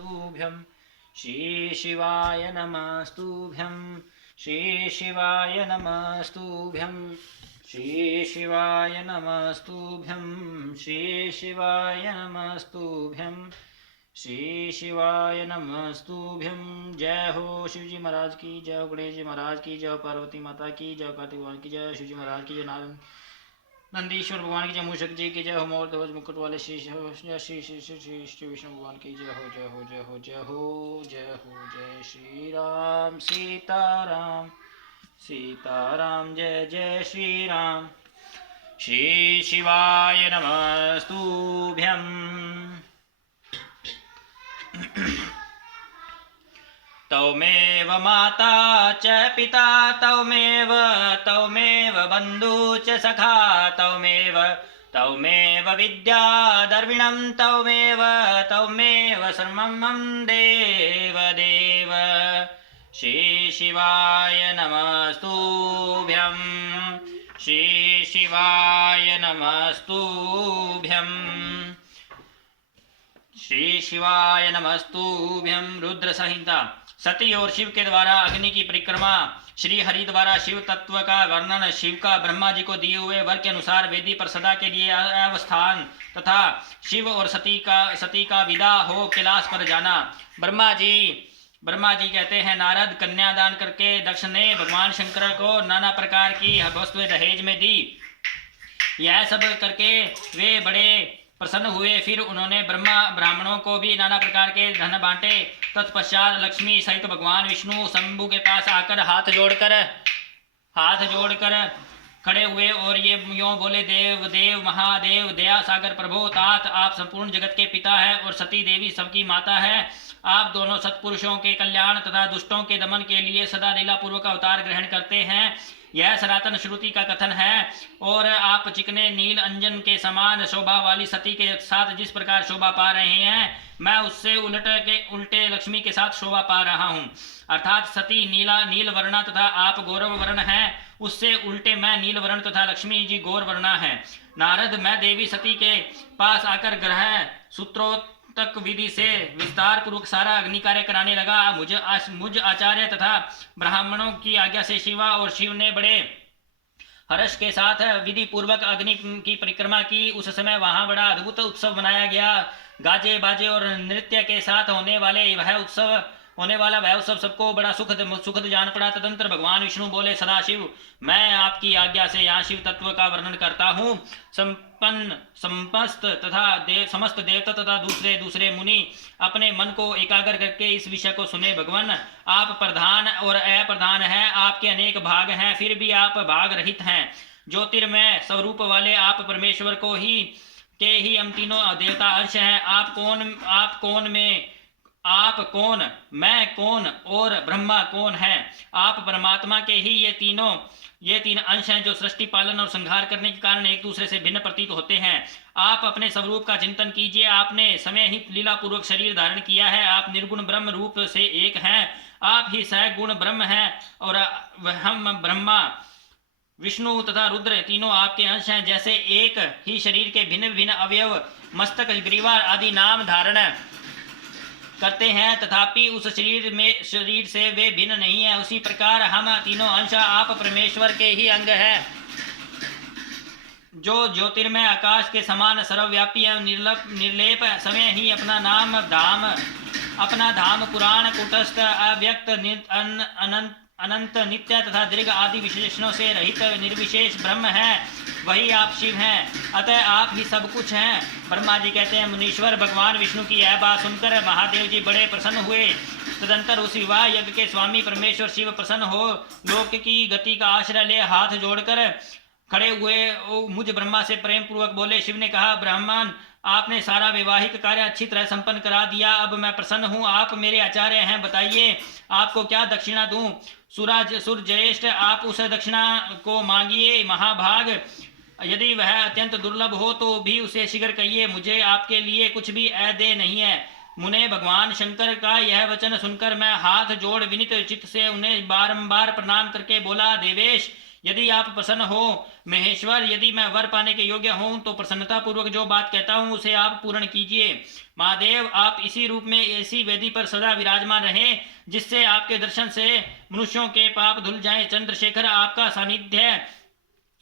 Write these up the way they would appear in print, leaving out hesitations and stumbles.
नमस्तुभ्यं श्री शिवाय नमस्तुभ्यं श्री शिवाय नमस्तुभ्यं श्री शिवाय नमस्तुभ्यं श्री शिवाय नमस्तुभ्यं श्री शिवाय नमस्तुभ्यं। जय हो शिवजी महाराज की जय, गणेश जी महाराज की जय, पार्वती माता की जय, कार्तिक भगवान की जय, शिवजी महाराज की जय, नंदीश्वर भगवान की जय, मूषक जी की जय हो, मोर ध्वज मुकुट वाले श्री जय श्री श्री श्री श्री श्री विष्णु भगवान की जय हो, जय हो जय हो जय हो जय हो। जय श्री राम सीताराम सीताराम जय जय श्री राम। श्री शिवाय नमस्तुभ्यं। तौमेव माता च पिता तौमेव बन्धु च सखा तौमेव विद्या द्रविणं तौमेव सर्वं देव। श्री शिवाय नमस्तुभ्यं श्री शिवाय नमस्तुभ्यं श्री शिवाय नमस्तुभ्यं। रुद्र संहिता। सती और शिव के द्वारा अग्नि की परिक्रमा। श्री हरि द्वारा शिव तत्व का वर्णन। शिव का ब्रह्मा जी को दिए हुए वर के अनुसार वेदी पर सदा के लिए अवस्थान तथा शिव और सती का विदा हो कैलाश पर जाना। ब्रह्मा जी कहते हैं, नारद कन्यादान करके दक्ष ने भगवान शंकर को नाना प्रकार की वस्तुएं दहेज में दी। यह सब करके वे बड़े प्रसन्न हुए। फिर उन्होंने ब्राह्मणों को भी नाना प्रकार के धन बांटे। तत्पश्चात लक्ष्मी सहित भगवान विष्णु शंभु के पास आकर हाथ जोड़कर खड़े हुए और ये यों बोले, देव महादेव दया सागर प्रभो तात, आप संपूर्ण जगत के पिता हैं और सती देवी सबकी माता है। आप दोनों सत्पुरुषों के कल्याण तथा दुष्टों के दमन के लिए सदा लीलापूर्वक अवतार ग्रहण करते हैं। यह सनातन श्रुति का कथन है। और आप चिकने नील अंजन के समान शोभा वाली सती के साथ जिस प्रकार शोभा पा रहे हैं, मैं उससे उल्टे लक्ष्मी के साथ शोभा पा रहा हूँ। अर्थात सती नील वर्णा तथा आप गौरव वर्ण हैं, उससे उल्टे मैं नील वर्ण तथा लक्ष्मी जी गौर वर्णा है। नारद, मैं देवी सती के पास आकर ग्रह सूत्रों तक विधि से विस्तार पूर्वक सारा अग्नि कार्य कराने लगा। मुझ आचार्य तथा ब्राह्मणों की आज्ञा से शिवा और शिव ने बड़े हर्ष के साथ विधि पूर्वक अग्नि की परिक्रमा की। उस समय वहां बड़ा अद्भुत उत्सव मनाया गया। गाजे बाजे और नृत्य के साथ होने वाला वह उत्सव सबको बड़ा सुखद जान पड़ा। तदंतर भगवान विष्णु बोले, सदाशिव, मैं आपकी आज्ञा से यहाँ शिव तत्व का वर्णन करता हूँ। समस्त देवता तथा दूसरे मुनि अपने मन को एकाग्र करके इस विषय को सुने। भगवान, आप प्रधान और अप्रधान हैं, आपके अनेक भाग हैं, फिर भी आप भाग रहित हैं। ज्योतिर्मय स्वरूप वाले आप परमेश्वर के ही हम तीनों देवता अंश हैं। आप कौन, मैं कौन और ब्रह्मा कौन है? आप परमात्मा के ही ये तीन अंश हैं जो सृष्टि पालन और संहार करने के कारण एक दूसरे से भिन्न प्रतीत होते हैं। आप अपने स्वरूप का चिंतन कीजिए। आपने समय ही लीला पूर्वक शरीर धारण किया है। आप निर्गुण ब्रह्म रूप से एक हैं। आप ही सगुण ब्रह्म हैं और हम ब्रह्मा विष्णु तथा रुद्र तीनों आपके अंश हैं। जैसे एक ही शरीर के भिन्न भिन्न अवयव मस्तक ग्रीवा आदि नाम धारण करते हैं, तथापि उस शरीर से वे भिन्न नहीं है, उसी प्रकार हम तीनों अंश आप परमेश्वर के ही अंग हैं, जो ज्योतिर्मय आकाश के समान सर्वव्यापी एवं निर्लेप समय ही अपना धाम पुराण कुटस्थ अव्यक्त अनंत नित्य तथा दीर्घ आदि विशेषणों से रहित निर्विशेष ब्रह्म है। वही आप शिव हैं, अतः आप ही सब कुछ हैं। ब्रह्मा जी कहते हैं, मुनीश्वर, भगवान विष्णु की यह बात सुनकर महादेव जी बड़े प्रसन्न हुए। तदंतर उस विवाह यज्ञ के स्वामी परमेश्वर शिव प्रसन्न हो लोक की गति का आश्रय ले हाथ जोड़कर खड़े हुए मुझ ब्रह्मा से प्रेम पूर्वक बोले। शिव ने कहा, ब्राह्मण, आपने सारा वैवाहिक कार्य अच्छी तरह संपन्न करा दिया। अब मैं प्रसन्न हूँ। आप मेरे आचार्य हैं, बताइए आपको क्या दक्षिणा दूं? सूर्यज्येष्ठ, आप उस दक्षिणा को मांगिए। महाभाग, यदि वह अत्यंत दुर्लभ हो तो भी उसे शीघ्र कहिए। मुझे आपके लिए कुछ भी अदेय नहीं है। मुने भगवान शंकर का यह वचन सुनकर मैं हाथ जोड़ विनीत चित्त से उन्हें बारंबार प्रणाम करके बोला, देवेश, यदि आप प्रसन्न हो महेश्वर, यदि मैं वर पाने के योग्य हूँ तो प्रसन्नता पूर्वक जो बात कहता हूँ उसे आप पूर्ण कीजिए। महादेव, आप इसी रूप में ऐसी वेदी पर सदा विराजमान रहें जिससे आपके दर्शन से मनुष्यों के पाप धुल जाएं। चंद्रशेखर, आपका सानिध्य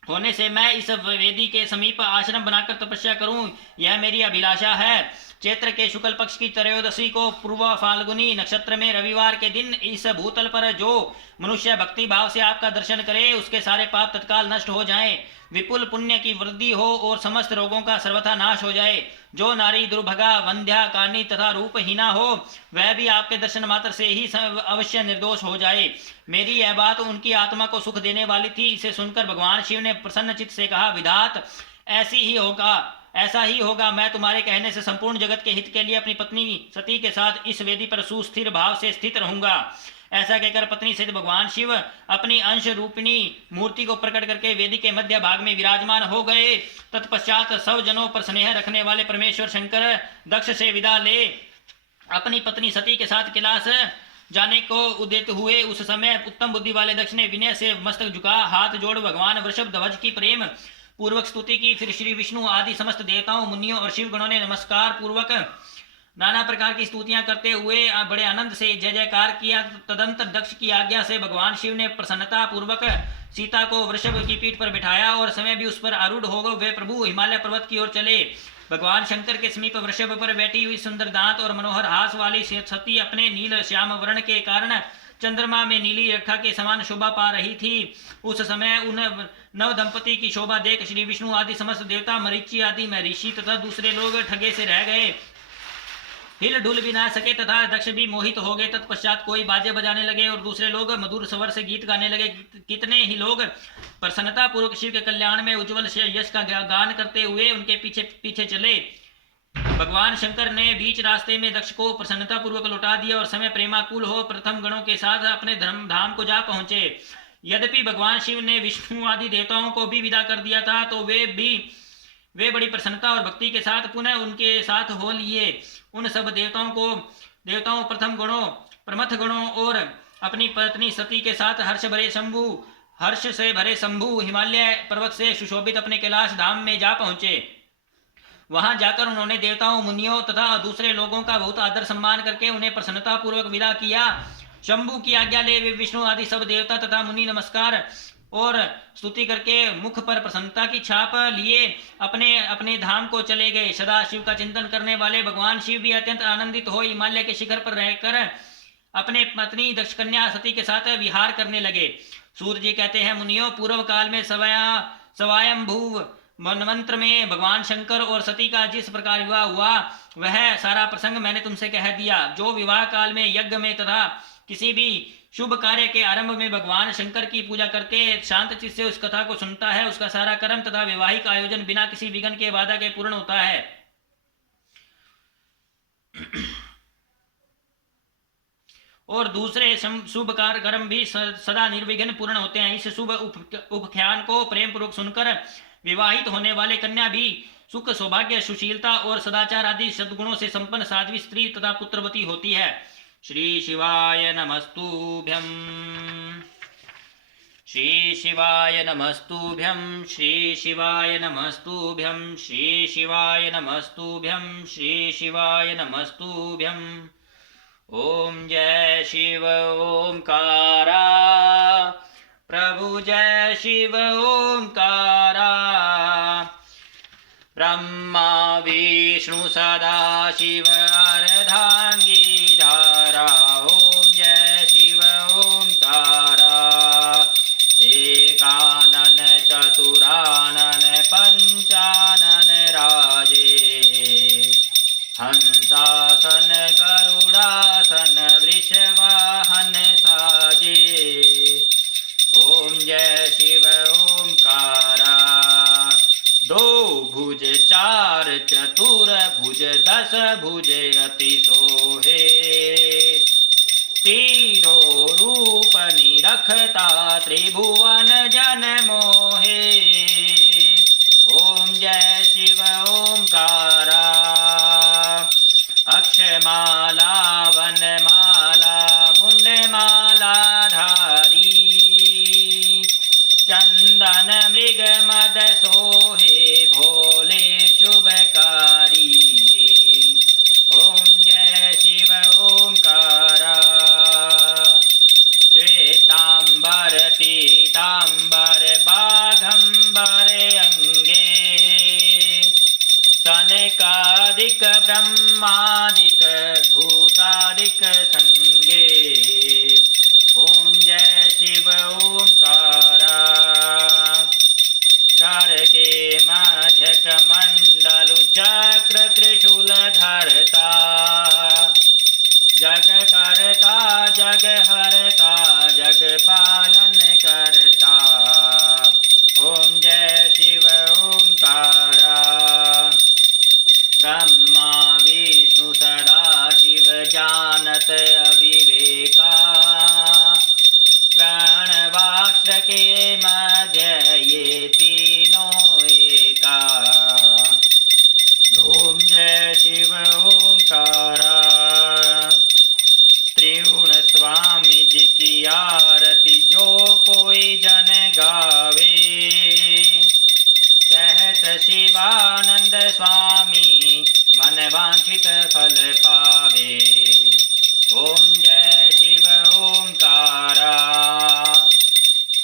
होने से मैं इस वेदी के समीप आश्रम बनाकर तपस्या करूं, यह मेरी अभिलाषा है। चैत्र के शुक्ल पक्ष की त्रयोदशी को पूर्व फाल्गुनी नक्षत्र में रविवार के दिन इस भूतल पर जो मनुष्य भक्ति भाव से आपका दर्शन करे उसके सारे पाप तत्काल नष्ट हो जाएं, विपुल पुण्य की वृद्धि हो और समस्त रोगों का सर्वथा नाश हो जाए। जो नारी दुर्भगा, वंध्या, कानी तथा रूपहीना हो वह भी आपके दर्शन मात्र से ही अवश्य निर्दोष हो जाए। मेरी यह बात उनकी आत्मा को सुख देने वाली थी। इसे सुनकर भगवान शिव ने प्रसन्न चित्त से कहा, विधात, ऐसा ही होगा। मैं तुम्हारे कहने से संपूर्ण जगत के हित के लिए अपनी पत्नी सती के साथ इस वेदी पर सुस्थिर भाव से स्थित रहूंगा। ऐसा कहकर पत्नी सहित भगवान शिव अपनी अंश रूपिणी मूर्ति को प्रकट करके वेदी के मध्य भाग में विराजमान हो गए। तत्पश्चात सब जनों पर स्नेह रखने वाले परमेश्वर शंकर दक्ष से विदा ले अपनी पत्नी सती के साथ कैलाश जाने को उद्यत हुए। उस समय उत्तम बुद्धि वाले दक्ष ने विनय से मस्तक झुका, हाथ जोड़ भगवान वृषभ ध्वज की प्रेम पूर्वक स्तुति की। फिर श्री विष्णु आदि समस्त देवताओं, मुनियों और शिव गणों ने नमस्कार पूर्वक नाना प्रकार की स्तुतियां करते हुए बड़े आनंद से जय जयकार किया। तदंतर दक्ष की आज्ञा से भगवान शिव ने प्रसन्नता पूर्वक सीता को वृषभ की पीठ पर बिठाया और समय भी उस पर आरूढ़ हो गए। वे प्रभु हिमालय पर्वत की ओर चले। भगवान शंकर के समीप वृषभ पर बैठी हुई सुंदर दांत और मनोहर हास वाली सती अपने नील श्याम वर्ण के कारण चंद्रमा में नीली रेखा के समान शोभा पा रही थी। उस समय उन नव दंपति की शोभा देख श्री विष्णु आदि समस्त देवता, मरीचि आदि महर्षि तथा दूसरे लोग ठगे से रह गए, हिल डुल भी ना सके तथा दक्ष भी मोहित हो गए। तत्पश्चात कोई बाजे बजाने लगे और दूसरे लोग मधुर स्वर से गीत गाने लगे। कितने ही लोग प्रसन्नता पूर्वक शिव के कल्याण में उज्जवल यश का गान करते हुए उनके पीछे पीछे चले। भगवान शंकर ने बीच रास्ते में दक्ष को प्रसन्नता पूर्वक लौटा दिया और समय प्रेमाकुल हो प्रथम गणों के साथ अपने धर्म धाम को जा पहुंचे। यद्यपि भगवान शिव ने विष्णु आदि देवताओं को भी विदा कर दिया था तो वे बड़ी प्रसन्नता और भक्ति के साथ पुनः उनके साथ हो लिए। उन सब देवताओं प्रथम गणों, प्रमथ गणों और अपनी पत्नी सती के साथ हर्ष से भरे शंभु हिमालय पर्वत से सुशोभित अपने कैलाश धाम में जा पहुंचे। वहां जाकर उन्होंने देवताओं, मुनियों तथा दूसरे लोगों का बहुत आदर सम्मान करके उन्हें प्रसन्नता पूर्वक विदा किया। शंभु की आज्ञा ले वे विष्णु आदि सब देवता तथा मुनि नमस्कार और स्तुति करके मुख पर प्रसन्नता की छाप लिए अपने अपने धाम को चले गए। सदा शिव का चिंतन करने वाले भगवान शिव भी अत्यंत आनंदित हो हिमालय के शिखर पर रहकर अपने पत्नी दक्ष कन्या सती के साथ विहार करने लगे। सूर्य जी कहते हैं, मुनियों, पूर्व काल में स्वयंभू मंत्र में भगवान शंकर और सती का जिस प्रकार विवाह हुआ वह सारा प्रसंग मैंने तुमसे कह दिया। जो विवाह काल में यज्ञ में तथा किसी भी शुभ कार्य के आरंभ में भगवान शंकर की पूजा करके शांत चित्त से उस कथा को सुनता है, उसका सारा कर्म तथा वैवाहिक आयोजन बिना किसी विघ्न के बाधा के पूर्ण होता है। और दूसरे शुभ कार्य कर्म भी सदा निर्विघ्न पूर्ण होते हैं। इस शुभ उपख्यान को प्रेम पूर्वक सुनकर विवाहित होने वाले कन्या भी सुख, सौभाग्य, सुशीलता और सदाचार आदि सद्गुणों से संपन्न साध्वी स्त्री तथा पुत्रवती होती है। श्री शिवाय नमस्तुभ्यं, श्री शिवाय नमस्तुभ्यं, श्री शिवाय नमस्तुभ्यं, श्री शिवाय नमस्तुभ्यं, श्री शिवाय नमस्तुभ्यं। ओम जय शिव ओंकारा, प्रभु जय शिव ओंकारा, ब्रह्मा विष्णु सदा शिव अर्धांगी धारा। ओम जय शिव ओंकारा, एकानन चतुरानन पंचानन राजे, हंसासन गरुड़ासन वृषवाहन साजे। ओम जय शिव ओंकारा, दो भुज चार चतुर भुज दस भुज अति सोहे, तीनों रूप निरखता त्रिभुवन जन मोहे। ओम जय शिव ओंकारा, अक्षमाला वनमाला मुंडमाला धारी, चंद्र जानत अविवेका प्रणवाश्र के मध्य ये तीनों एका। ओम जय शिव ओंकारा। त्रिगुण स्वामी जी की आरती जो कोई जन गावे कहत शिवानंद स्वामी मन वांछित फल पावे। ओम जय शिव ओंकारा।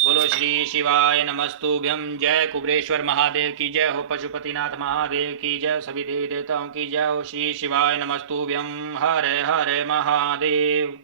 बोलो श्री शिवाय नमस्तुभ्यं। जय कुबेरेश्वर महादेव की जय हो, पशुपतिनाथ महादेव की जय, सभी देवी देवताओं की जय हो। श्री शिवाय नमस्तुभ्यं। हर हर महादेव।